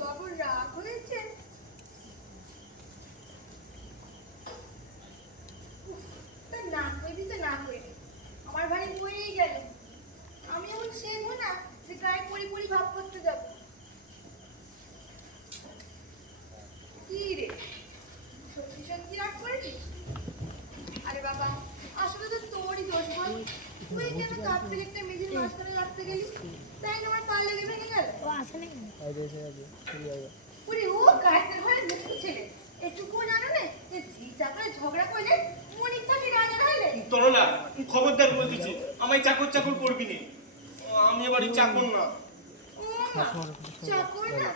বাবুর রাগ হয়েছে? না কইবি তো না কইবি, আমার ভারী বইয়েই গেল। আমি এখন শেখবো না যে গায়ে পরি পরি ভাব করতে যাব। কি রে, সত্যি সত্যি রাগ করেছিস? আরে বাবা, আসলে তো তোরই দোষ বল। তুই কেন কাঁদতে একটা মেঝের মাঝখানে লাগতে গেলি? তাই না আমার পা লেগে ভেঙে গেল। ও আসে নাকি? ওরে ও কায়দের ঘরে মুক্ত ছেলে, এটুকুও জানো না যে ঝি চাকরে ঝগড়া করলে মনির থাকি রাজা হলে। তরলা, খবরদার বলে দিচ্ছি, আমায় চাকর চাকর করবি নি। আমি এবারই চাকর না। ও মা, চাকর না?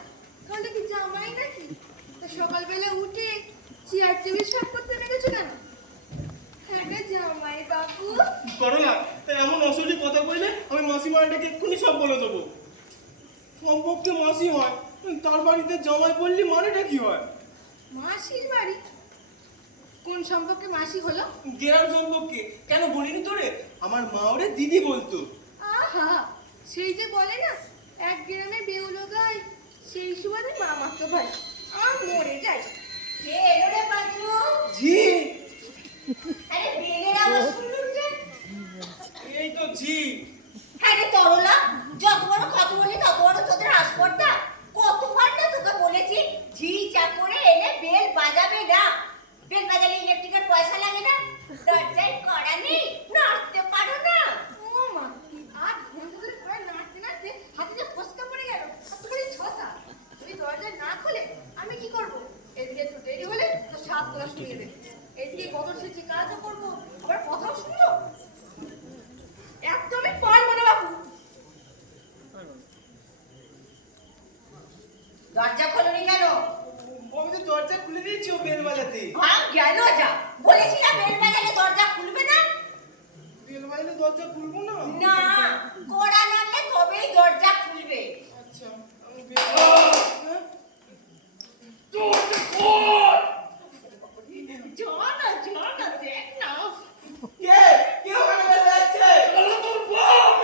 তাহলে কি জামাই নাকি? তো সকালবেলা উঠে চেয়ার টেবিল সাফ করতে লেগেছো কেন? হ্যাঁ জামাই বাবু। তরলা, এমন অসলি কথা কইলে আমি মাসিমাটাকে এক্ষুনি সব বলে দেবো। সম্পর্কে মাসি হয়, তার বাড়িতে জামাই বললি মানেটা কি হয়? মাসির বাড়ি? কোন সম্পর্কে মাসি হলো? গ্রাম সম্পর্কে। কেন বলিনি তোরে? আমার মা ওরে দিদি বলতো। আহা, সেই যে বলে না এক গ্রামে বেউলো গায়, সেই সুবাদে মামাতো ভাই। মরে যাই। কে এলো রে পাঁচু? জি। আরে বেলের আওয়াজ শুনলুম যে? এই তো জি। হ্যাঁ রে তরলা, যত বড় কত বলি তত বড় তোদের হাসপাতাল। কতবার না তোকে বলেছি ঝি চাকরে এলে বেল বাজাবে না। বেল বাজালে ইলেকট্রিকের পয়সা লাগে না। দরজায় কড়া নেই, নাড়তে পারো না। ও মা, আর ঘন্টা ধরে প্রায় নাড়তে নাড়তে হাতে যে ফসকা পড়ে গেল। এতখানি ছসা। তুমি দরজা না খুলে আমি কি করব? এদিকে একটু দেরি হলে তো সাত তলা শুয়ে দেবে। এদিকে কত সেচে কাজও করবো, আবার কথাও শুনবো। একদমই পারবো না বাবু। দরজা খোলনি কেন? আমি তো দরজা খুলে দিয়েছি ও বেল বাজাতে। ভাগ গেল যা। বলেছি না বেল বাজালে দরজা খুলবে না। বেল বাজালে দরজা খুলবো না? না, কড়া নাড়লে তবেই দরজা খুলবে। আচ্ছা, আমি বেল হ্যাঁ? জানা দেখ না। কে? কে ওখানে বেল বাজাচ্ছে? তোর বাপ!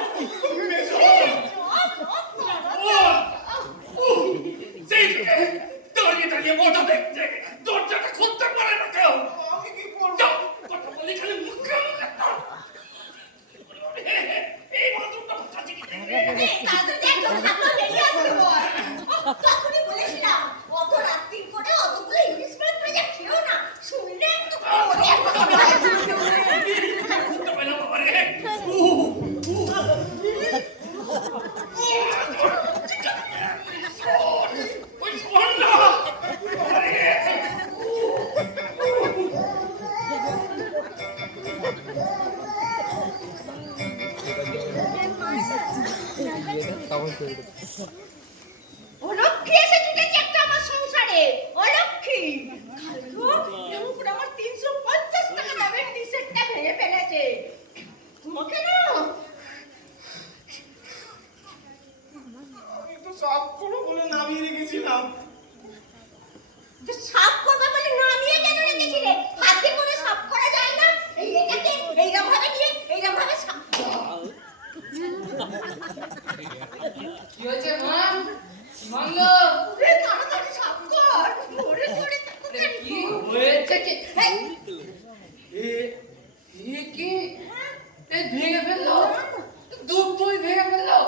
দাঁড়িয়ে মজা দেখছে, দরজাটা খুলতে পারে না কেউ। আমি কি করবো? কথা বলি খালি মুখে মুখে তোর। এই বাথরুমটা কোথায় থেকে? আরে দাদু দেখ তো খাতা বেরিয়ে আসছে বল। তখনই বলেছিলাম অত রাত্রি করে অতগুলো ইংলিশ মিডিয়াম প্রজেক্ট খেও না। শুনলে তো খুলতে পারে না বাবা রে। ওই শোন না। অলক্ষী এসে জুটেছে একটা আমার সংসারে। অলক্ষী খালু এমন করে আমার 350 টাকা দামের টি-শার্টটা ভেঙে ফেলেছে। তোমাকে না আমি তো সব করবো বলে নামিয়ে রেখেছিলাম। যে সাফ করবে বলে নামিয়ে কেন রেখেছিলে? হাতে করে সাফ করা যায় না? এই এটাকে এইরকম ভাবে নিয়ে এইরকম ভাবে সাফ। কি হয়েছে মা? মঙ্গ ওরে তাড়াতাড়ি সাফ কর। ধরে ধরে কি হয়েছে কি? এই এ কি? এ ভেঙে ফেললো, দুটোই ভেঙে ফেললো।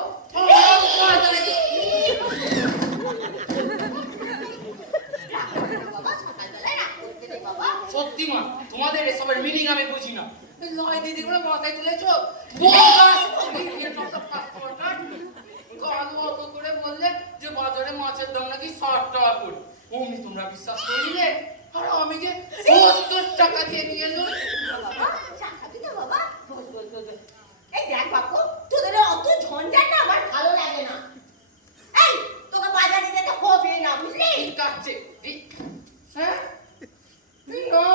বাবা সকালবেলায় রাগ করতে নেই বাবা। সত্যি মা, তোমাদের এসবের মিনিং আমি বুঝি না। লয় দিদি করে মাথায় তুলেছো, কালো অত করে বললে যে বাজারে মাছের দাম নাকি 60 টাকা করে। অমনি তোমরা বিশ্বাস করলে, আর আমি যে 70 টাকা দিয়ে নিয়ে এলো। বাবা চা খাবি তো বাবা? বস বস বস। এই দেখ বাপু, তোদের অত ঝঞ্ঝাট না আমার ভালো লাগে না। এই তোকে বাজারে যেতে হবে না বুঝলি? ঠিক আছে, হ্যাঁ না,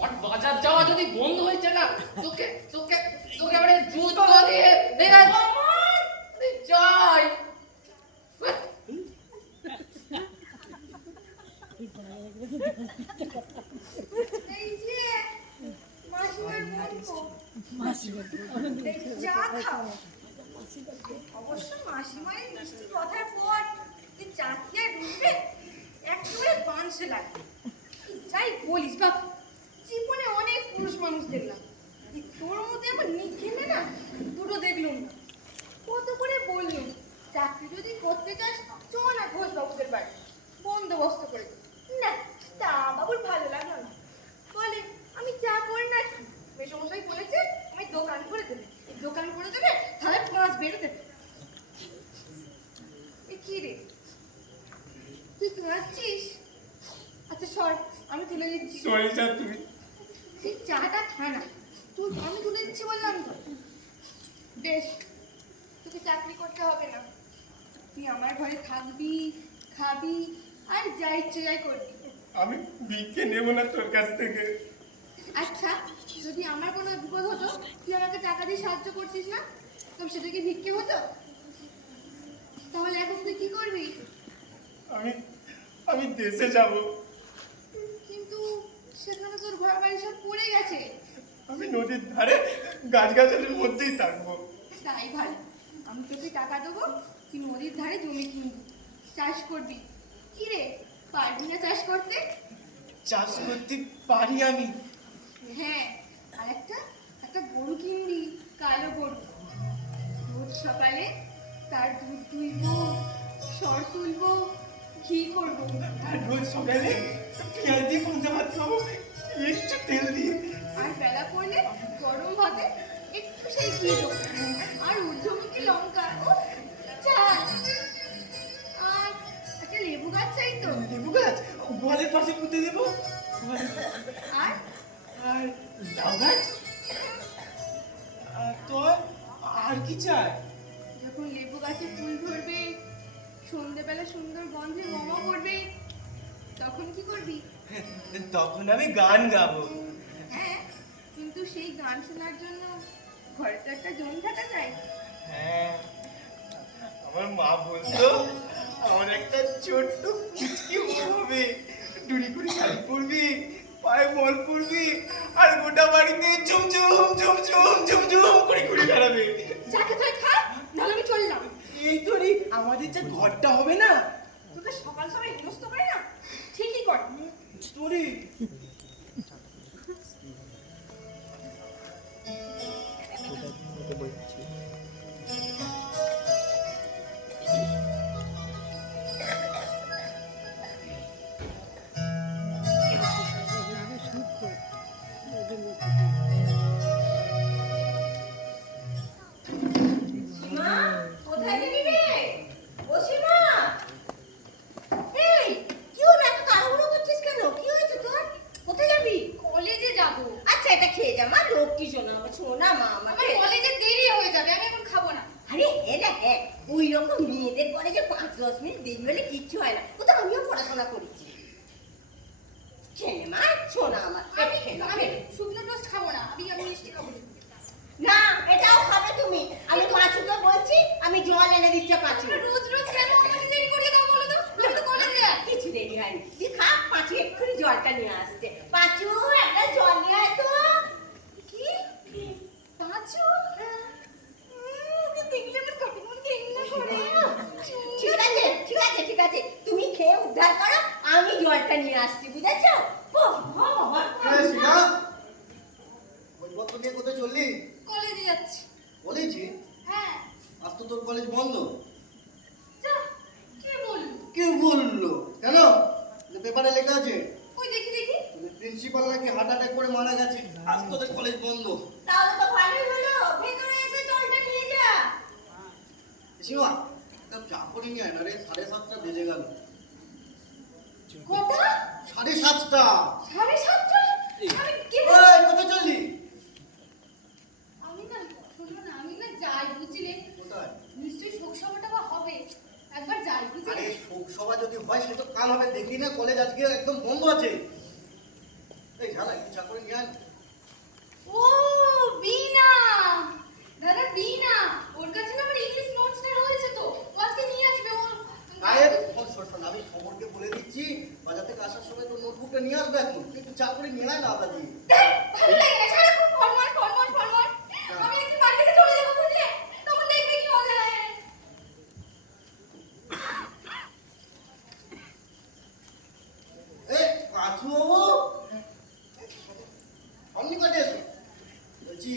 ওর বাজার যাওয়া যদি বন্ধ হয়েছে না, তোকে তোকে তোকে আবার জুতো দিয়ে দেখা যাই। এই যে মাসিমার বলবো চা খাও। অবশ্য মাসিমার মিষ্টি কথার পর চাকরি আর রুখবে একেবারে বাঁশে লাগে। যাই বলিস বাপ, জীবনে অনেক পুরুষ মানুষ দেখলাম, এই তোর মধ্যে আমার নিখেলে না দুটো দেখলুম না। কত করে বললুম চাকরি যদি করতে চাস চ না ঘোষ বাবুদের বাড়ি, বন্দোবস্ত করে দে। না, তা বাবুর ভালো লাগলো না, বলে আমি চা করি না। মেসমশাই বলেছে আমি দোকান করে দেবে, এই দোকান করে দেবে তাহলে 5 বেড়ে দেবে। এ কি রে, তুই কাঁদছিস? আচ্ছা সর, আমি তুলে দিচ্ছি। সরি স্যার, তুমি তুই চাটা খা না, তুই আমি তুলে দিচ্ছি বললাম তো। বেশ, তোকে চাকরি করতে হবে না, তুই আমার ঘরে থাকবি, খাবি আর যা ইচ্ছে যাই করবি। আমি ভিক্ষে নেবো না তোর কাছ থেকে। আচ্ছা, যদি আমার কোনো বিপদ হতো তুই আমাকে টাকা দিয়ে সাহায্য করছিস না, তবে সেটা কি ভিক্ষে হতো? তাহলে এখন তুই কি করবি? আমি দেশে যাব। কিন্তু সেখানে তোর ঘর বাড়ি সব পড়ে গেছে। আমি নদীর ধারে গাছগাছালির মধ্যেই থাকবো। তাই ভালো, আমি তোকে টাকা দেবো, তুই নদীর ধারে জমি কিনবি, চাষ করবি। কি রে, পারবি না চাষ করতে? চাষ করতে পারি আমি। হ্যাঁ, আর একটা গরু কিনবি, কালো গরু। রোজ সকালে তার দুধ দুইবো, সর তুলবো, ঘি করবো। আর রোজ সকালে পেঁয়াজ দিয়ে কুমড়া ভাত খাবো, একটু তেল দিয়ে। আর বেলা পড়লে গরম ভাতে একটু সেই ঘি দেবো, আর ঊর্ধ্বমুখী লঙ্কা। ও চাল, আর একটা লেবু গাছ চাই তো। লেবু গাছ গোয়ালের পাশে পুঁতে দেবো। আর আর লাউ গাছ। তো আর কি চাই? যখন লেবু গাছে ফুল ধরবে, সন্ধ্যেবেলা সুন্দর গন্ধে মোমো করবে, তখন কি করবি? তখন আমি গান গাবো। হ্যাঁ, কিন্তু সেই গান শোনার জন্য ঘরে তো একটা জন থাকা চাই। হ্যাঁ, আমার মা বলতো আমার একটা ছোট্ট কুচকি বউ হবে, ডুরি করে শাড়ি পরবি, পায়ে বল পরবি, আর গোটা বাড়িতে ঝুমঝুম ঝুমঝুম ঝুমঝুম করে ঘুরে বেড়াবে। যাকে তুই খা, নাহলে আমি চললাম। এই তোরই আমাদের যে ঘরটা হবে না, তোকে সকাল সবাই হেনস্ত করে না, ঠিকই কর। তোরই সীমা, কোথায় গেলি রে? ও সীমা, এই কি হলো, এত তাড়াহুড়ো করছিস কেন? কি হয়েছে তোর? কোথায় যাবি? কলেজে যাব। আচ্ছা, এটা খেয়ে যা মা, লক্ষ্মী শোনা মা আমার আমাকে। কলেজে দেরি হয়ে যাবে, আমি এখন খাবো না। আরে হ্যাঁ, ওই রকম মেয়েদের পরে যে 5-10 মিনিট দেরি হলে কিচ্ছু হয় না। ও তো আমিও পড়াশোনা করেছি। খেলে মা, শোনা আমার। আমি খেয়ে নাও, আমি খেয়ে নাও। শুকনো টোস্ট খাবো না, আমি মিষ্টি খাবো। না, এটাও খাবে তুমি। আমি পাঁচুকে বলছি, আমি জল এনে দিচ্ছি পাঁচু। রোজ রোজ কেন আমাকে দেরি করিয়ে দাও বলো তো? আমি তো কলেজে যাই। কিছু দেরি হয়নি, তুই খা, পাঁচু এক্ষুনি জলটা নিয়ে আসছে। পাঁচু, একটা জল নিয়ে আয় তো। কি? পাঁচু? দেখলে আমার কতক্ষণ ঘেন্না করে। ঠিক আছে, তুমি খেয়ে উদ্ধার করো, আমি জলটা নিয়ে আসছি, বুঝেছো? বইপত্র নিয়ে কোথায় চললি? কলেজে যাচ্ছি। বলেছি হ্যাঁ। আজ তো তোর কলেজ বন্ধ। যা, কে বললো? কে বললো? কেন? পেপারে লেখা আছে ওই দেখি। প্রিন্সিপাল নাকি হার্ট অ্যাটাক করে মারা গেছে, আজ তোদের কলেজ বন্ধ। তাহলে তো ভালোই হলো, ভেতরে এসে জলটা নিয়ে যা। সীমা, একটা চা করে নিয়ে আয় না রে, 7:30 বেজে গেল। কটা? 7:30। 7:30? আমি কি এই, কোথায় চললি? আমি না, শোনো না, আমি না যাই বুঝলে। কোথায়? নিশ্চয়ই শোকসভাটা বা হবে, একবার যাই বুঝলে। আরে শোক সভা যদি হয় সে তো কাল হবে, দেখলি না কলেজ আজকে একদম বন্ধ আছে। এই ঝালা, একটু চা করে নিয়ে আয়। ও বিনা, দাদা বিনা, ওর কাছে না আমার ইংলিশ নোটসটা রয়েছে তো, ও আজকে নিয়ে আসবে। আরে শোন, আমি খবরকে বলে দিচ্ছি, বাজার থেকে আসার সময় তোর নোটবুকটা নিয়ে আসবে এখন। তুই একটু চা করে নিয়ে আয় না আদা দিয়ে। ভালো লাগে না, সারাক্ষণ ফরমাল। আমি একটু বাড়িতে চলে যাবো বুঝলে, তখন দেখবে কি মজা হয়। পাঁচু বাবু অমনি কটে এসো বলছি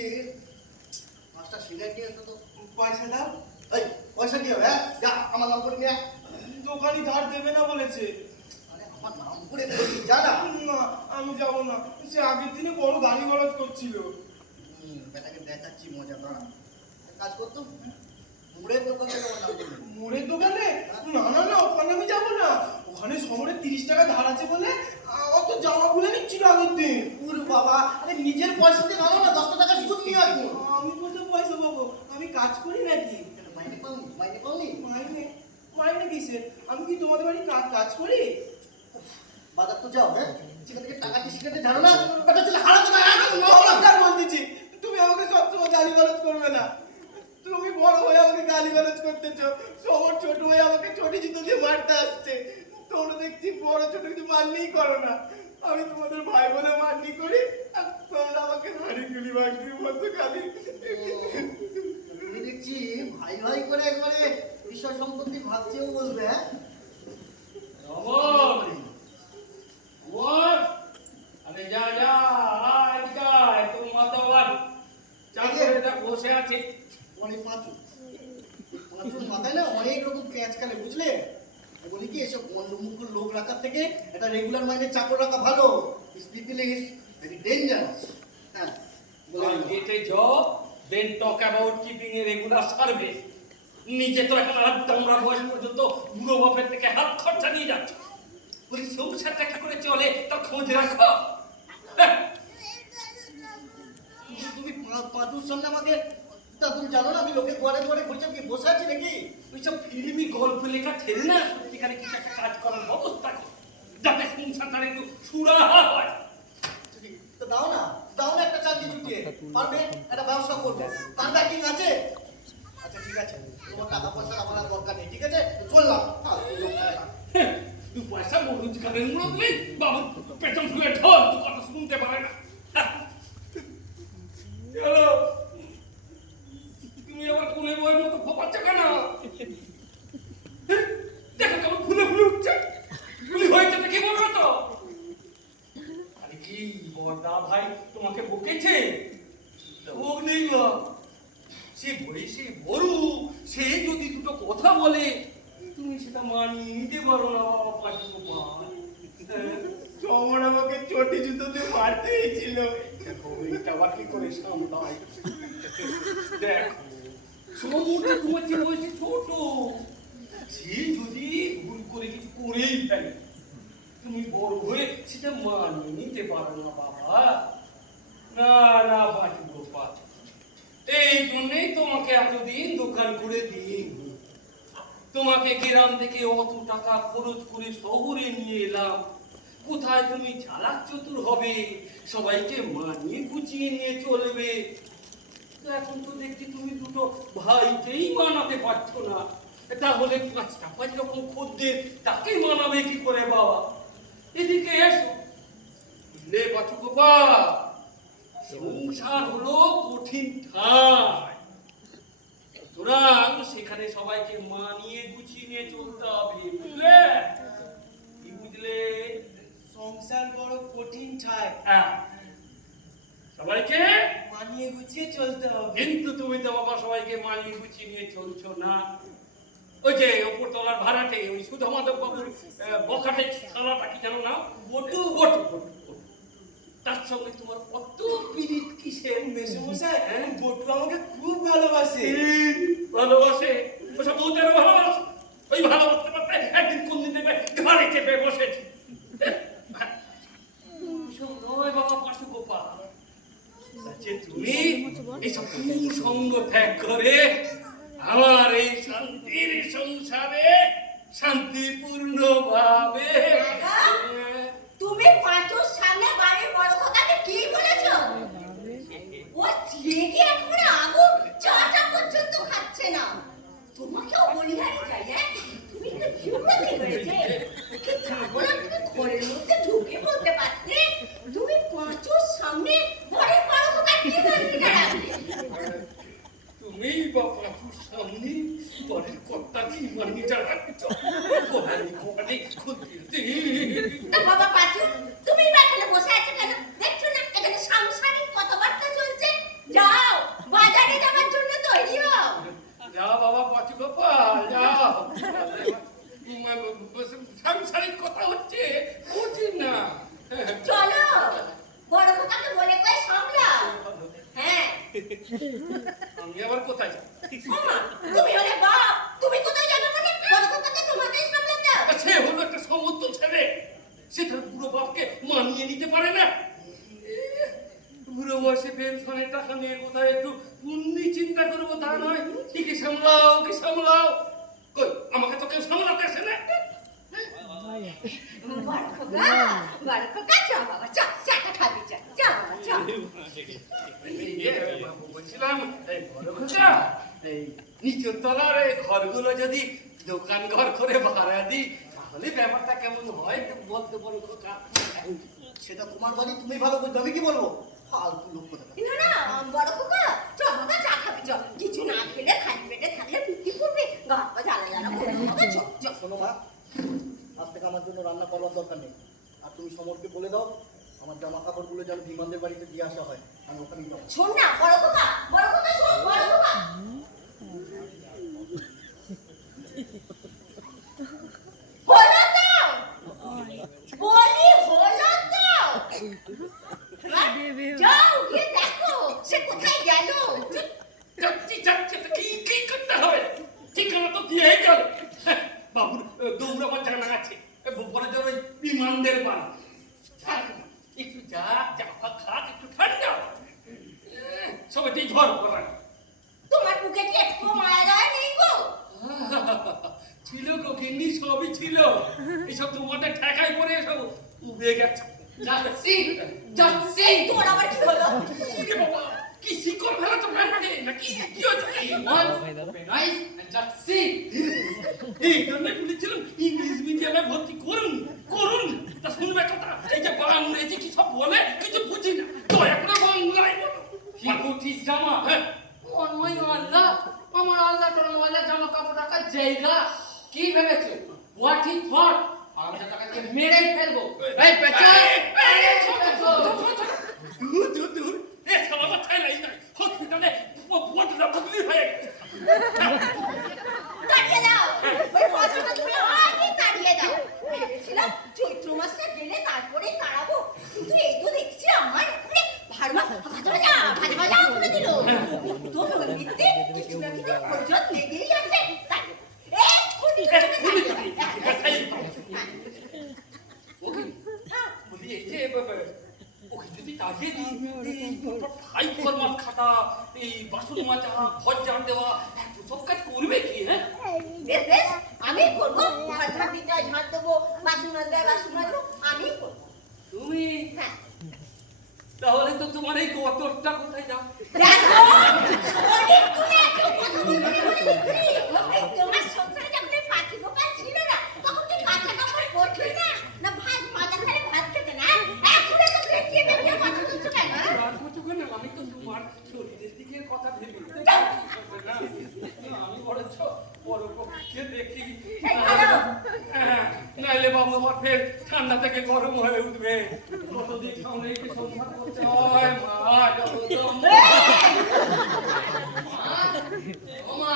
5টা সিগারেট নিয়ে এসো তো। পয়সা দাও। এই পয়সা কি হবে হ্যাঁ যা আমার নাম করে নিয়ে আয়। দোকানি ধার দেবে না বলেছে। আরে আমার নাম করে বলছি যা না। না আমি যাবো না, সে আগের দিনে বড় গাড়ি গলজ করছিল। বেটাকে দেখাচ্ছি মজা দাঁড়া কাজ করতো মুড়ের দোকানে আমার নাম করবে। মোড়ের দোকানে? না না না, ওখানে আমি যাবো না। ওখানে শহরে 30 টাকা ধার আছে বলে অত জামা খুলে নিচ্ছিল আগের দিন। ওরে বাবা আরে নিজের পয়সা দিয়ে নাও না 10 টাকা সুদ নিয়ে আসবো। আমি কোথায় পয়সা পাবো? আমি কাজ করি নাকি? মাইনে পাওনি মাইনে পাওনি মাইনে? মাইনে কিসে? আমি কি তোমাদের বাড়ি কাজ করি? বাজার তো যাও হ্যাঁ সেখান থেকে টাকা টিসি কেটে ঝাড়ো না বেটা চলে হারাতে না নমস্কার বলতেছি, তুমি আমাকে সবসময় গালি গালাজ করবে না। তুমি বড় হয়ে আমাকে গালি গালাজ করতেছো, সবার ছোট হয়ে আমাকে ছোটি জুতো দিয়ে মারতে আসছে। তোমরা দেখছি বড় ছোট কিছু মানলেই করো না। আমি তোমাদের ভাই বলে মারনি করি, আর তোমরা আমাকে মারি গুলি বাগির মতো গালি। তুমি দেখছি ভাই ভাই করে একবারে বিষয় সম্পত্তি ভাবছেও বলবে হ্যাঁ অমর অমর আরে যা যা আয় গায় তোর মাতাবার চাকরে দেখ বসে আছে। অনেক পাঁচু পাঁচুর মাথায় না অনেক রকম প্যাঁচ কালে বুঝলে বলি কি এসব বন্ধমুখ লোক রাখার থেকে একটা রেগুলার মাইনে চাকর রাখা ভালো পিপিল ইজ ভেরি ডেঞ্জারাস হ্যাঁ বলে আর দিলাম। get a job then talk about keeping a regular service নিজে তো এখন আর তোমরা বয়স পর্যন্ত বুড়ো বাপের থেকে হাত খরচা নিয়ে যাচ্ছ বলি সংসারটা কি করে চলে তার খোঁজ রাখো হ্যাঁ। তুমি পাঁচুর সামনে আমাকে তা তুমি জানো না আমি লোকে ঘরে ঘরে ঘুরছে কি বসে আছি নাকি ওইসব ফিল্মি গল্প লেখা ছেড়ে না সত্যিকারে কিছু একটা কাজ করার ব্যবস্থা কর যাতে সংসারটা একটু সুরাহা হয়। তো দাও না একটা চাকরি ছুটিয়ে পারবে একটা ব্যবসা করবো তার ব্যাকিং আছে আচ্ছা ঠিক আছে তোমার টাকা পয়সা আমার আর দরকার নেই ঠিক আছে তো চললাম হ্যাঁ, দু পয়সা রোজগারের মূলত নেই বাবু পেটন ফুলে ঢোল দু কথা শুনতে পারে না হ্যাঁ। চলো তুমি আবার কোনে বইয়ের মতো ফোপাচ্ছ কেন হ্যাঁ, দেখো কেমন ফুলে ফুলে উঠছে গুলি হয়েছে তো কি বলবে তো আরে কি বড়দা ভাই তোমাকে বকেছে ওক নেই বা সে বয়সে বড় সে যদি দুটো কথা বলে তুমি সেটা মানিয়ে নিতে পারো না বাবা পাশে গোপাল চমন আমাকে চটি জুতো দিয়ে মারতেই ছিল। দেখো এটা আবার কি করে সামলায় দেখো সমুদ্র তোমার যে বয়সে ছোট সে যদি ভুল করে কিছু করেই ফেলে তুমি বড় হয়ে সেটা মানিয়ে নিতে পারো না বাবা না না পাশে গোপাল এই জন্যই তোমাকে এতদিন দোকান করে দিই তোমাকে গ্রাম থেকে অত টাকা খরচ করে শহরে নিয়ে এলাম কোথায় তুমি চালাক চতুর হবে সবাইকে মানিয়ে গুছিয়ে নিয়ে চলবে তো এখন তো দেখছি তুমি দুটো ভাইকেই মানাতে পারছো না তাহলে 5 রকম খদ্দের তাকে মানাবে কি করে বাবা এদিকে এসো বুঝলে পাচু গোপাল সংসার হলো কঠিন ঠাই সুতরাং সেখানে সবাইকে মানিয়ে গুছিয়ে নিয়ে চলতে হবে বুঝলে কি বুঝলে সংসার বড় কঠিন ঠাই, হ্যাঁ সবাইকে মানিয়ে গুছিয়ে চলতে হবে। কিন্তু তুমি তো বাবা সবাইকে মানিয়ে গুছিয়ে নিয়ে চলছো না ওই যে ওপর তলার ভাড়াটে ওই সুধামাধব বাবুর বখাটে থানাটা কি জানো না বটু বটু বটু তার সঙ্গে তোমার কত পিরিত কিসের মেসোমশাই, হ্যাঁ? বটু আমাকে খুব ভালোবাসে। ভালোবাসে ওসব ওদের ভালোবাসে ওই ভালোবাসতে পারতে একদিন কোন দিন দেখবে ঘরে চেপে বসেছে ওসব নয় বাবা পাশু গোপাল আচ্ছা তুমি এইসব কুসঙ্গ ত্যাগ করে আমার এই শান্তির সংসারে শান্তিপূর্ণ ভাবে তুমি পাঁচুর সামনে বাড়ির বড় কথাকে কি বলেছো ও রেগে একেবারে আগুন চাটা পর্যন্ত খাচ্ছে না তোমাকেও বলিহারি চাই হ্যাঁ তুমি তো জীবনে হয়েছে ওকে যাবো না তুমি ঘরের মধ্যে ঢুকে বলতে পারতে তুমি পাঁচুর সামনে বাড়ির বড় কথা কি বলতে রাখলে তুমি বা পাঁচুর সামনে বাড়ির কর্তা কি মানিয়ে যাচ্ছ কোহানি কোহানি খুঁজতে তা বাবা পাঁচু আমি আবার কোথায় যাব? ওমা, তুমি হলে বাপ, তুমি কোথায় যাবে মানে? বড় কথাকে তোমাকেই সামলাতে হবে। সে হলো একটা সমর্থ ছেলে, সে তার বুড়ো বাপকে মানিয়ে নিতে পারে না। বুড়ো বয়সে পেনশনের টাকা নিয়ে কোথায় একটু পুণ্যি চিন্তা করবো তা নয়, কি সামলাও কি সামলাও। কই আমাকে তো কেউ সামলাতে আসে না। বড় খোকা, চল বাবা, চল, চাটা খাবি, চল, চল বাবা, চল। বলছিলাম এই বড় খোকা, এই নিচের তলার এই ঘরগুলো যদি দোকান ঘর করে ভাড়া দিই তাহলে ব্যাপারটা কেমন হয় একটু বলতে বড় খোকা। সেটা তোমার বাড়ি, তুমি ভালো বুঝবে, আমি কি বলবো? ফালতু লোক কোথাকার। না, বড় খোকা, চল বাবা, চা খাবি, চল। কিছু না খেলে খালি পেটে থাকলে বুদ্ধি করবে, গা হাত পা জ্বালা জ্বালা করবে, বাবা, চল, চল। শোনো মা, আজ থেকে আমার জন্য রান্না করবার দরকার নেই। আর তুমি সমরকে বলে দাও আমার জামা কাপড়গুলো যেন বিমানদের বাড়িতে দিয়ে আসা হয়, আমি ওখানেই যাবো। শোন না, বড় খোকা, শোন, বড় খোকা। হলো তো? বলি হলো তো? যাও গিয়ে দেখো সে কোথায় গেল। যাচ্ছি যাচ্ছি তো কি করতে হবে? ঠিকানা তো দিয়ে গেল। বাবুর দৌড়াবার জানা আছে, বলে যাবে ওই বিমানদের বাড়ি। একটু যা খাক একটু ঠান্ডা, সবাই ঝড় করা তোমার বুকে কি একটু মায়া দয়া নেই গো? ছিল গো গিন্নি, সবই ছিল। এইসব তোমাদের ঠেকাই পড়ে সব উড়ে গেছে। যাচ্ছি যাচ্ছি। তোর আবার কি হলো? ওরে বাবা, কি শিকড় ফেলা তো ফেলতে নাকি কি হচ্ছে? যাচ্ছি। এই জন্য বলেছিলাম ইংলিশ মিডিয়ামে ভর্তি করুন করুন, তা শুনবে কথা। এই যে বাংলাদেশি কি সব বলে কিছু বুঝি না, দয়া করে বাংলায় বলো। কি বুঝিস জামা? হ্যাঁ অন্যই আল্লাহ, আমার আল্লাহ তোর ময়লা জামা কাপড় রাখার জায়গা কি ভেবেছো? What is what? আমাকে টাকাকে মেরেই ফেলবো। এই পেঁচা, দূর এ সালা ছাইলাই না, হসপিটালে বড়টা বদলি হয়ে গেছে। তাড়িয়ে দাও, ওই বজ্রটা তুমি আগে তাড়িয়ে দাও। ভেবেছিলাম চৈত্র মাসটা গেলে তারপরে তাড়াবো, কিন্তু এই তো দেখছি আমার উপরে ভাজা ভাজা করে দিল। তো মিথ্যে কিছু না কিছু প্রয়োজন লেগেই আছে। এক্ষুনি তাড়িয়ে দাও। ওকে বলি এই যে ওকে যদি তাড়িয়ে দিই, এই ফাই ফরমাস খাটা, এই বাসন মাজা, ঘর ঝাড় দেওয়া, সব কাজ করবে কি? হ্যাঁ বেশ বেশ, আমি করবো। ঘর ঝাড় দিতে হয় ঝাড় দেবো, বাসন মাজতে হয় বাসন মাজবো, আমি করবো। তুমি হ্যাঁ তাহলে তো তোমার এই গতরটা কোথায় যাও? দেখো, শরীর তুলে এত কথা বলতে তোমার সংসারে যখন এই পাখি গোপাল ছিল না, তখন কি কাঁচা কাপড় পরতে না? না ভাত মাজা খেলে ভাত খেতে না? এখন তো দেখিয়ে দেখিয়ে কথা বলছো কেন? রাত হচ্ছে কেন? আমি তো তোমার শরীরের দিকে কথা ভেবে আমি বরঞ্চ পরপক্ষে দেখি। নাইলে বাবু আমার ফের ঠান্ডা থেকে গরম হয়ে উঠবে। কতদিন সামনে এসে সংসার করতে হয় মা, ওমা,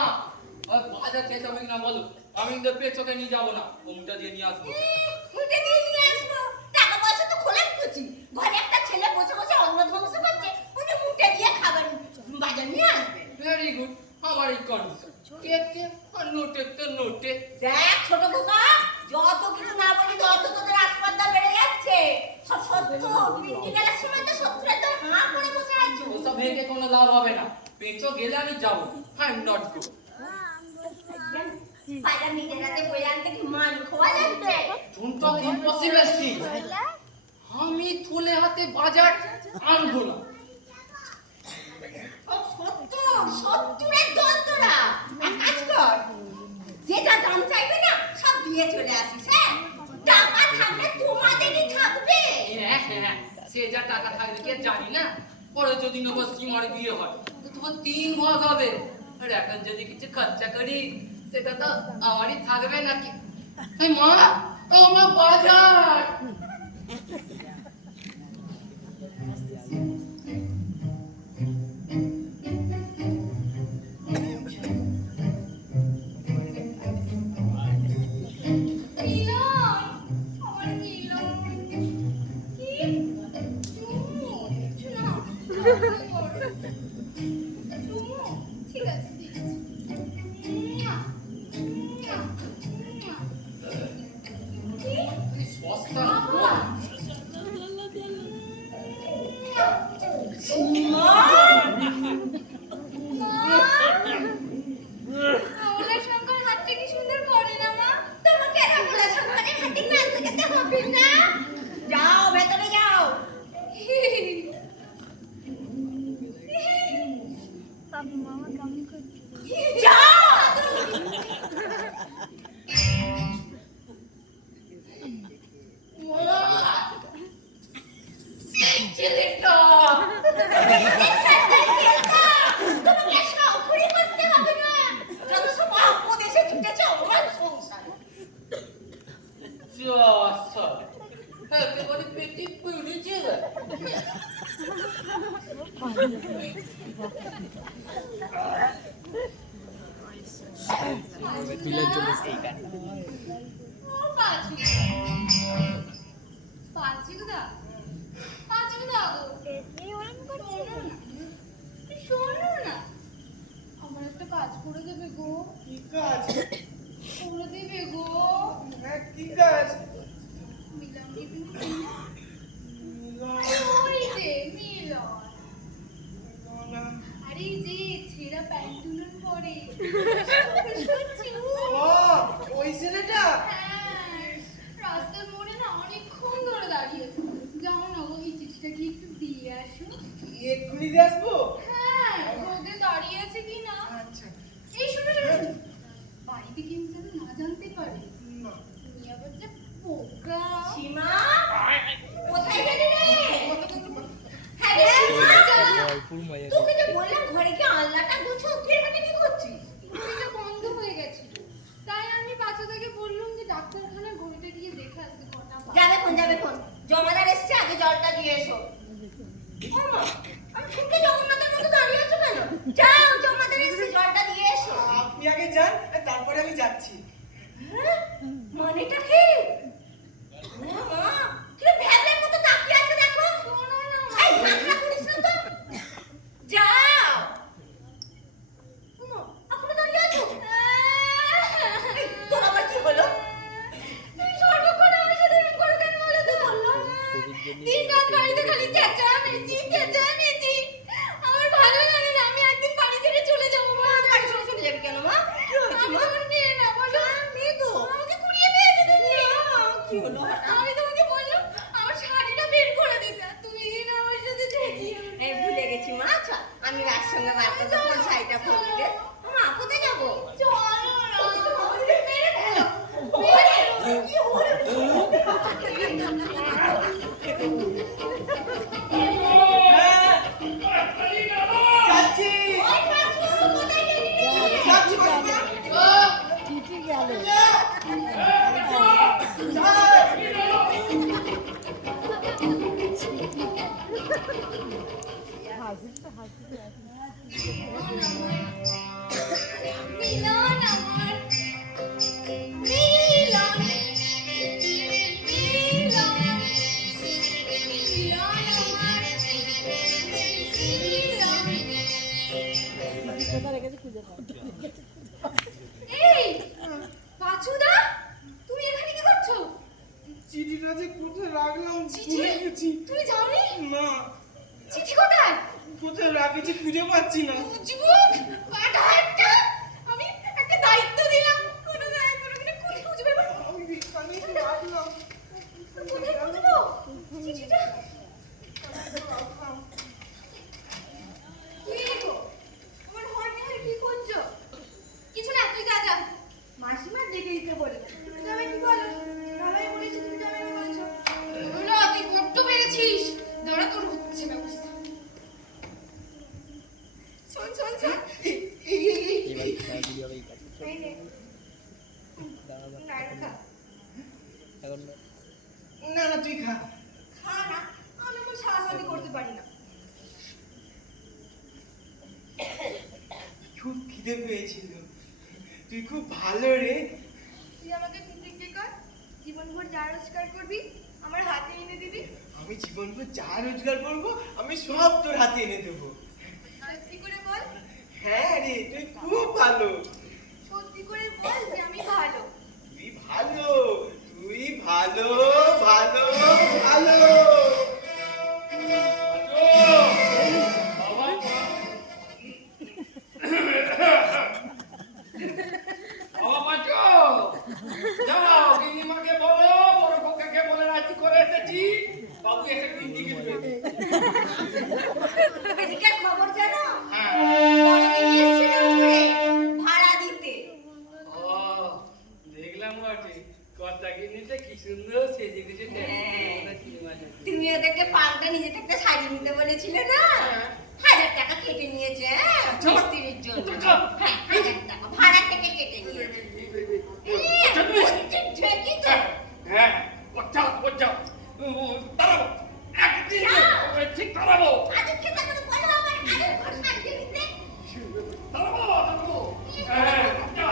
ওই বাজার চেঁচাবে না বলো, আমি কিন্তু পেঁচোকে নিয়ে যাবো না, ওমটা দিয়ে নিয়ে আসবো। উঠে দিয়ে নিয়ে আসবো, টাকা পয়সা তো খোলার কুচি। ঘরে একটা ছেলে বসে বসে অন্ন ধ্বংস করছে, উনি মুখে দিয়ে খাবার বাজার নিয়ে আসবে। ভেরি গুড, আমার এই কন্ডিশন। কে আর নোটে তো নোটে। দেখ ছোট খোকা, যত কিছু না বলি তত তোদের আসপাদ্দা বেড়ে যাচ্ছে। সব সত্য, প্রিন্টিংয়ের সময় তো সত্যটা তো হাঁ করে বসে আছো। ওসব ভেবে কোনো লাভ হবে না, পেঁচো গেলে আমি যাবো। I am not go. বাজার নিজের হাতে বয়ে আনতে কি মান খোয়া যাচ্ছে? শুন তো ইম্পসিবল থিং, আমি থলে হাতে বাজার আনবো না। সত্তরের দল তোরা। এক কাজ কর, যেটা দাম চাইবে না সব দিয়ে চলে আসিস। হ্যাঁ, টাকা থাকলে তোমাদেরই থাকবে। হ্যাঁ, সে যা টাকা থাকবে কি আর জানি না। পরে যদি নবর সীমার বিয়ে হয় তো তোমার 3 ভাগ হবে, আর এখন যদি কিছু খরচা করি সেটা তো আমারই থাকবে নাকি। এই মা, আমার বাজার। আচ্ছা একেবারে পেটে পেড়েছে আমার একটা কাজ করে দেবে গো, কি কাজ? করে দেবে গো। হ্যাঁ, কি কাজ? মিলন ওই যে মিলন, আরে যে ছেঁড়া প্যান্টুলন পরে ও, ওই ছেলেটা? হ্যাঁ, রাস্তার মোড়ে না অনেকক্ষণ ধরে দাঁড়িয়েছে। যাও না গো, এই চিঠিটা কি একটু দিয়ে আসো। এক্ষুনি দিয়ে আসবো? হ্যাঁ, রোদে দাঁড়িয়ে আছে কি না। আচ্ছা। এই শুনে শুনে বাড়িতে কেউ যেন না জানতে পারে। না। তুমি আবার যে পোকা। সীমা কোথায় গেলি রে? হ্যাঁ রে সীমা, তোকে যে বললাম ঘরে কি আলনাটা গুছো, তুই এখানে কি করছিস? ঘড়িটা বন্ধ হয়ে গেছিল, তাই আমি বাচ্চাটাকে বললাম যে ডাক্তারখানার ঘড়িটা গিয়ে দেখে আসতে কটা বাজে। যাবে কোন জমাদার এসছে, আগে জলটা দিয়ে এসো। ওমা, আমি শুনতে জগন্নাথের মতো দাঁড়িয়ে আছো কেন? যাও, জমাদার এসছে, জলটা দিয়ে এসো। আপনি আগে যান, তারপরে আমি যাচ্ছি। হ্যাঁ? মানেটা কি? মা, কি ভ্যাবলের মতো তাকিয়ে আছে দেখো। শোনো না, এই হাতটা করিস না তো। যাও। ওমা, এখনো দাঁড়িয়ে আছো? এই, তোর আবার কি হলো? তুমি সর্বক্ষণ আমার সাথে এরকম করো কেন বলো তো? দিন রাত বাড়িতে খালি চেঁচামেচি। আমার ভালো লাগে না, আমি একদিন বাড়ি ছেড়ে চলে যাবো মা। বাড়ি ছেড়ে চলে যাবি কেন মা? কি হয়েছে মা? আমার মেয়ে না বলো। মেয়ে তো। আমাকে কুড়িয়ে পেয়েছে তুমি। কি হলো? আমি তোমাকে বললাম আমার শাড়িটা বের করে দিতে, আর তুমি না আমার সাথে চেঁচিয়ে। এই ভুলে গেছি মা, আচ্ছা আমি রাত সঙ্গে বার করতে কোন শাড়িটা পরবি রে? মা কোথায় যাবো? চলো না। মেরে ফেলো। কি হলো? যাচ্ছি। ওই পাঁচু, কোথায় গেলি রে? যাচ্ছি মাসিমা। মিলন আমার, মিলন, মিলন, মিলন আমার, মিলন। এই পাঁচুদা, তুমি এখানে কি করছো? চিঠিটা যে কোথায় রাখলাম চিঠি? ভুলে গেছি। তুমি যাওনি? না, চিঠি কোথায়? কোথায় রাখেছি খুঁজে পাচ্ছি না। যুবক, পাটা একটা, আমি একটা দায়িত্ব দিলাম, কোনো খুঁজবে না। আমি এখানেই তো রাখলাম। কোথায় খুঁজবো চিঠিটা? কি গো, আমার হর্নি হয়ে কি করছো? কিছু না, তুই যা। মাসিমা ডেকে দিতে বলে। তবে কি বলো? বাবাই বলেছে, তুমি যাবে না বলেছো। বলো, তুই বড্ড পেরেছিস। দাঁড়া, তোর হচ্ছে ব্যবস্থা। শোন। এই নে। নাড়ু খা। না না, তুই খা। খা না, আমি আমার সাহায্য করতে পারি না। খুব খিদে পেয়েছিল। তুই খুব ভালো রে। তুই আমাকে দিতে কর, জীবনভর যা রোজগার করবি আমার হাতে এনে দিবি। আমি জীবনভর যা রোজগার করবো আমি সব তোর হাতে এনে দেবো। সত্যি করে বল, হ্যাঁ রে, তুই খুব ভালো। সত্যি করে বল যে আমি ভালো। তুই ভালো, তুই ভালো ভালো ভালো। বাবা পাঁচু, যাও গিন্নিমাকে বলো, বড় খোকাকে বলে রাজি করে এসেছি, বাবু এসে পিন্ডি কিনবে। এদিকে খবর জানো? হ্যাঁ। বড়দিন এসেছিল উপরে, ভাড়া দিতে। ও, দেখলাম বটে, কর্তা গিন্নিটা কি সুন্দর সেজে গুজে তুমি ওদেরকে পাল্টা নিজে থেকে শাড়ি নিতে বলেছিলে না? 1000 টাকা কেটে নিয়েছে মিস্ত্রির জন্য। হ্যাঁ, 1000 টাকা ভাড়া থেকে কেটে নিয়েছে। এই, বলছি ঠিকই তো। হ্যাঁ চালাও দাঁড়াবো একদিন ঠিক দাঁড়াবো আজকে খেতা করে বলো আমার আগে ঘোষণা দিতে দাঁড়াবো হ্যাঁ যা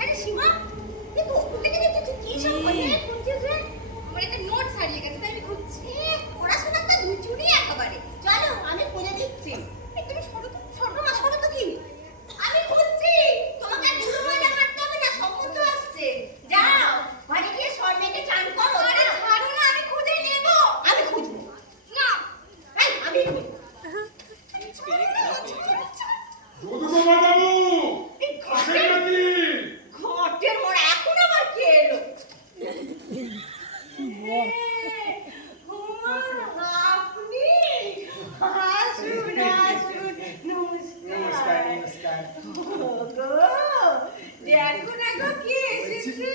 আরে সীমা তুই তো ওকে দেখে তুই কি সব বলে খুঁজছিস রে আমার একটা নোটস হারিয়ে গেছে তাই আমি খুঁজছি। পড়াশোনা তো দুচুরি একেবারে চলো আমি খুঁজে দিচ্ছি এই তুমি ছোট তো কি আমি খুঁজছি তোমাকে দুটো মজা মারতে হবে না সম্বন্ধ আসছে যাও বাড়ি গিয়ে সর মেয়েকে চান করো আরে ছাড়ো না, আমি খুঁজে নেব। আমি খুঁজবো না, এই আমি খুঁজবো যদুগোপালবাবু এই আসেন ঘটের নাকি? ঘটের মোড় এখন আবার কে এলো আপনি আসুন নমস্কার নমস্কার দেখো না গো কি এসেছে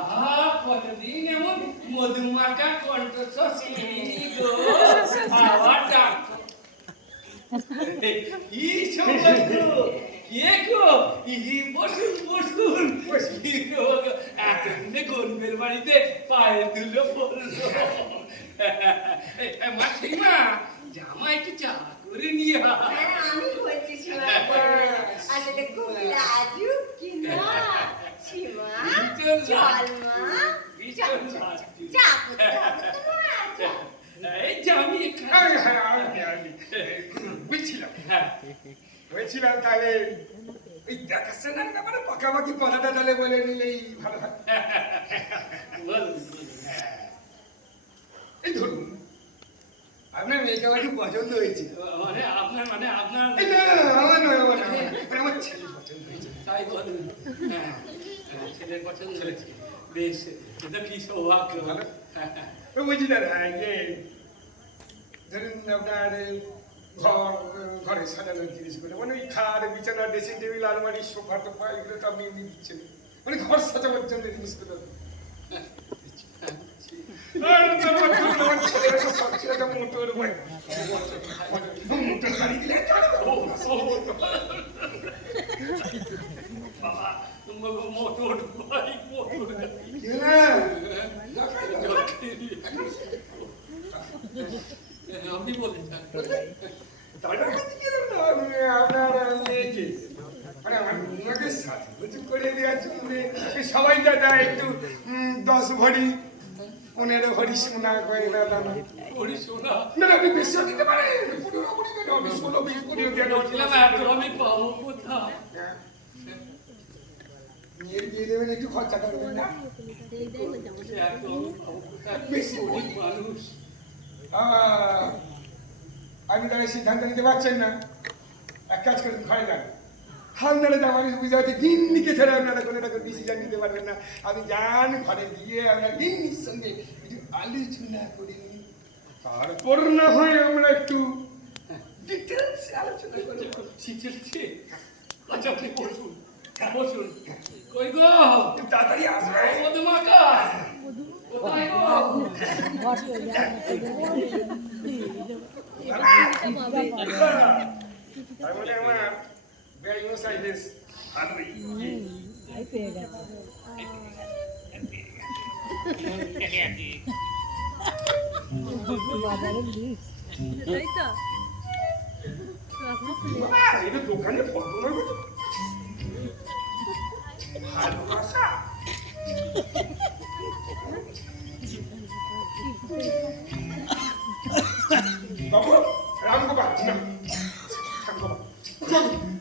আহা কতদিন এমন মধুমাখা কণ্ঠস্বর শুনিনি গো আবার ডাক কি সৌভাগ্য কে গো বসুন এতদিনে গরিবের বাড়িতে পায়ে ধুলো পড়লো মা জামা একটু চা করে নিয়ে হ্যাঁ, আমি বলছি সীমা আসলে খুব লাজুক কি না সীমা ভীষণ চল মা ভীষণ চা লাজুক। চা করতে হবে তো না এই যে আমি বুঝছিলাম হ্যাঁ বলছিলাম তাহলে ওই দেখাশোনার ব্যাপারে পাকাপাকি কথাটা তাহলে বলে নিলেই ভালো হয়। বলুন এই ধরুন আপনার মেয়েকে আমার খুব পছন্দ হয়েছে। আপনার এই না, আমার নয়, আমার ছেলের পছন্দ হয়েছে। তাই বলুন হ্যাঁ ছেলের পছন্দ হয়েছে বেশ এটা কি সৌভাগ্য ভালো। ওই বলছি দাদা যে ধরুন আপনার ঘরে সাজানোর জিনিসগুলো মানে ওই খাট বিছানা ড্রেসিং টেবিল আলমারি সোফা টোফা এগুলো তো আপনি এমনি দিচ্ছেন মানে ঘর সাজাবার জন্য জিনিসগুলো মোটর গাড়ি দিলে বাবা মোটর বাইক মোটর আপনি বলেন আপনার মেয়েকে মানে আমার মেয়েকে সাথে করে দেওয়ার জন্য সবাই দাদা একটু 10 ভরি 15 ভরি সোনা করে দাদা করি শোনা না আপনি বেশি দিতে পারেন 15 ভরি কেন আমি 16 20 ভরি কেন বলছিলাম এত আমি পাবো কোথায় নিয়ে দিয়ে দেবেন একটু খরচা করবেন না এত আমি পাবো কোথায় বেশি অনেক মানুষ আপনি তাহলে সিদ্ধান্ত নিতে পারছেন না এক কাজ করুন ঘরে যান আপনারা তো মানুষ বুঝে হচ্ছে দিনদিকে ছেড়ে আপনারা কোনো রকম ডিসিশন নিতে পারবেন না আপনি যান ঘরে গিয়ে আপনার দিনদির সঙ্গে একটু আলোচনা করে নিন তারপর না হয় আমরা একটু ডিটেলস আলোচনা করবো শিখেছি আচ্ছা আপনি বসুন বসুন কই গো একটু তাড়াতাড়ি আসবে মধুমাখা কোথায় গো তার মানে আমার ব্যয়মশাই বেশ ভালোই এটা দোকানে ফটো ভালোবাসা বাবু রামগোপাল না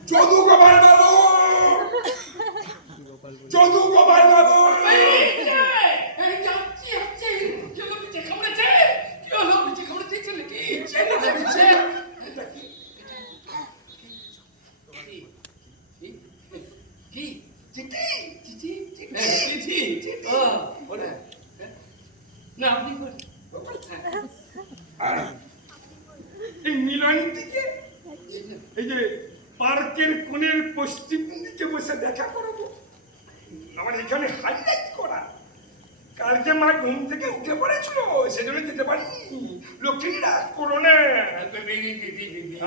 যদুগোপাল বাবু যদুগোপাল বাবু এই যাচ্ছি যাচ্ছি কি হলো পিছে কামড়েছে কি হলো পিছে কামড়েছে চলে কি ছেলে পিছে এটা কি কি চিঠি চিঠি চিঠি চিঠি ও ওরে না আপনি বলুন এই মিলন দিকে এই যে পার্কের কোণের পশ্চিম দিকে বসে দেখা করবো আমার এখানে হাইলাইট করা কালকে মা ঘুম থেকে উঠে পড়েছিল সেজন্য যেতে পারিনি লক্ষ্মী রাগ করো না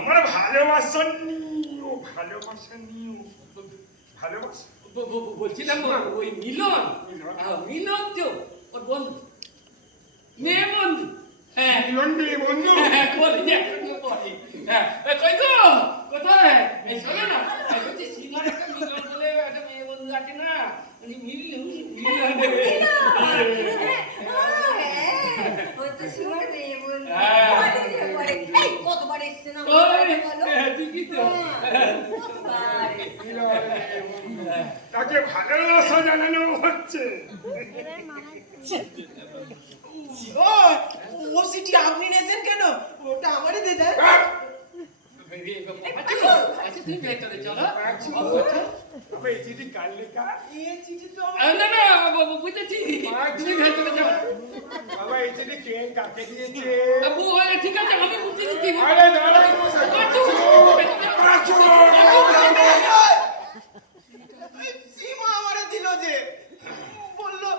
আমার ভালোবাসা নিও ভালোবাসা নিও ভালোবাসা বলছিলাম ওই মিলন মিলন তো ওর বন্ধু মেয়ে বন্ধু হ্যাঁ মিলন মেয়ে বন্ধু হ্যাঁ কলেজে একসঙ্গে পড়ে হ্যাঁ কই গো কোথায় এই শোনো না বলছি সীমার একটা মিলন বলে একটা মেয়ে বন্ধু আছে না মিলন ওই তো সীমার মেয়ে বন্ধু। হ্যাঁ। কলেজে পড়ে। এই, কতবার এসছে না ওই বলো? ঠিকই তো কতবার এসছে। মিলন মেয়ে বন্ধু। তাকে ভালোবাসা জানানো হচ্ছে ও সিটি আপনি নেছেন কেন? ওটা আমারই দিয়ে দেন। আচ্ছা তুমি ভেতরে চলো আমি এই চিঠি কার লেখা এই চিঠি তো না না বাবু বুঝেছি তুমি ভেতরে যাও বাবা এই চিঠি কে কাকে দিয়েছে বাবু ঠিক আছে আমি বুঝে দিচ্ছি আরে দাঁড়াই মশাই পাঁচু সীমা আমারে দিল যে বললো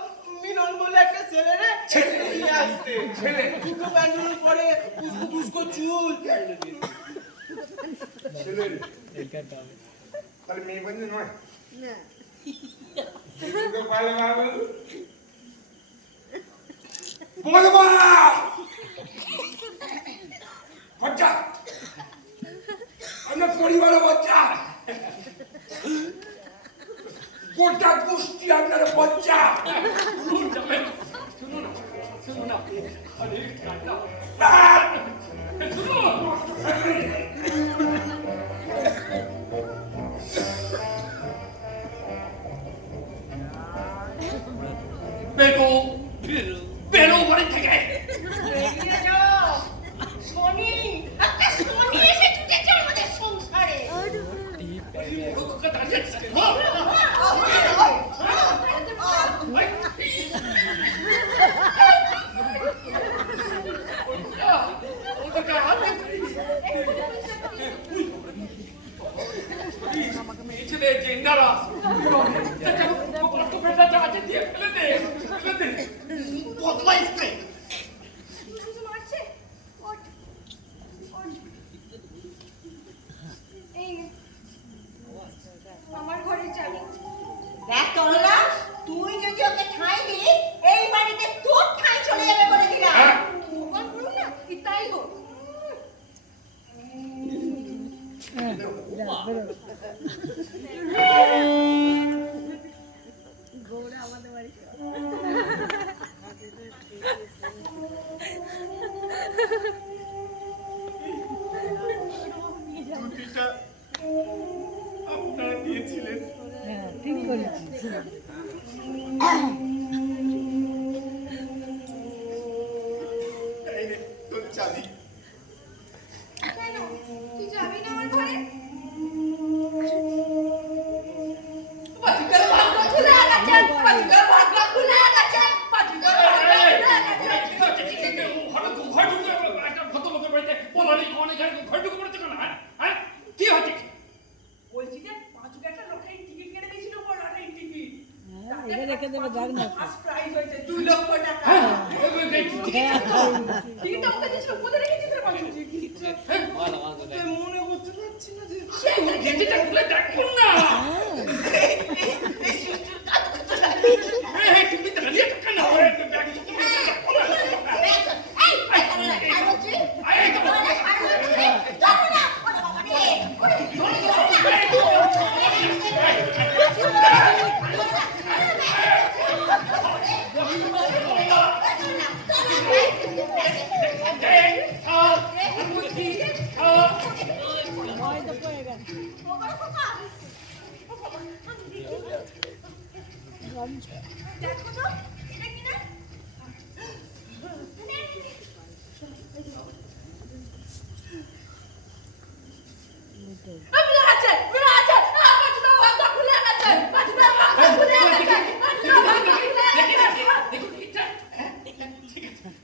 মিলন বলে একটা ছেলে রে নিয়ে আসতে ছেলে দুটো প্যান্ডুল পরে উস্কো পুস্কো চুল ছেলে তাহলে মেয়ে বন্ধু নয় না পারলে বাবু বলবা বাচ্চা আমরা পরিবার বাচ্চা গোটা গোষ্ঠী আপনার বাচ্চা শুনো না শুনো না আরে কাটা বেরো বেরো বাড়ি থেকে বেরিয়ে যাও। শনি, একটা শনি এসে জুটেছে আমাদের সংসারে। শুধু মারছে ওঠ ওঠ এই নে আমার ঘরের চাবি দেখ তরলা, তুই যদি ওকে ঠাঁই দিলি, এই বাড়িতে তোর ঠাঁই চলে যাবে বলে দিলাম। ভগবান করুন না কি তাই হোক ছুটিটা আপনারা দিয়েছিলেন এই নে তোর চাবি কেন তুই যাবি না আমার ঘরে পাঁচিকার ভাগ্য খুলে গেছে, পাঁচিকার ভাগ্য খুলে গেছে, পাঁচিকার ভাগ্য খুলে গেছে। বলছি যে 5 টাকা লটারি টিকিট কেটে দিয়েছিল বড় লটারি টিকিট। এবার রেখে দেবে যাক না ফার্স্ট প্রাইজ হয়েছে 2 লক্ষ টাকা। টিকিটটা ওকে দিয়েছিল কোথায় রেখেছিস রে বাবু মনে করতে পারছি না যে এই, তরলা, আর বলছি, তরলা, আর বলছি, যাবো না, ওরে বাবা রে, ওরে, হয়তো পড়ে গেছে দেখো তো এটা কি না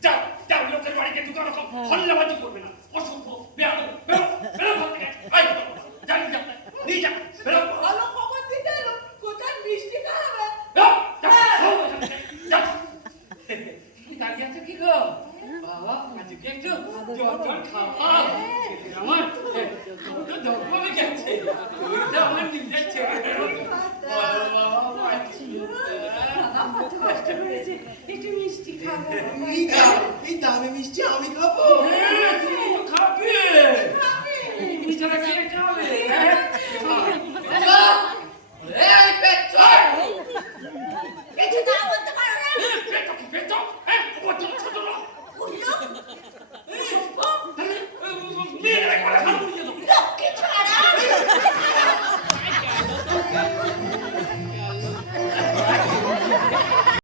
যাও যাও লোকের বাড়িতে ঢুকানো হল্লাবাজি করবে না অসভ্য বেয়াদব বেরো বেরো ঘর থেকে আয় যাই যাও নিয়ে যাও বেরো ভালো খবর দিতে এলো, কোথায় মিষ্টি খাওয়াবে? যাও যাও যাও যাও দাঁড়িয়ে আছো কি গো? বাবা আজকে একটু জল খাওয়া আমার তো জল কমে গেছে ওইটা আমার নিজের ছেলে একটু মিষ্টি খাবো। এই দামে মিষ্টি আমি খাবো। খাবে নিজেরা খেয়ে যাবে এই পেট্রোল কিছু না বলতে পারো না? পেট্রোল পেট্রোল কত ছোট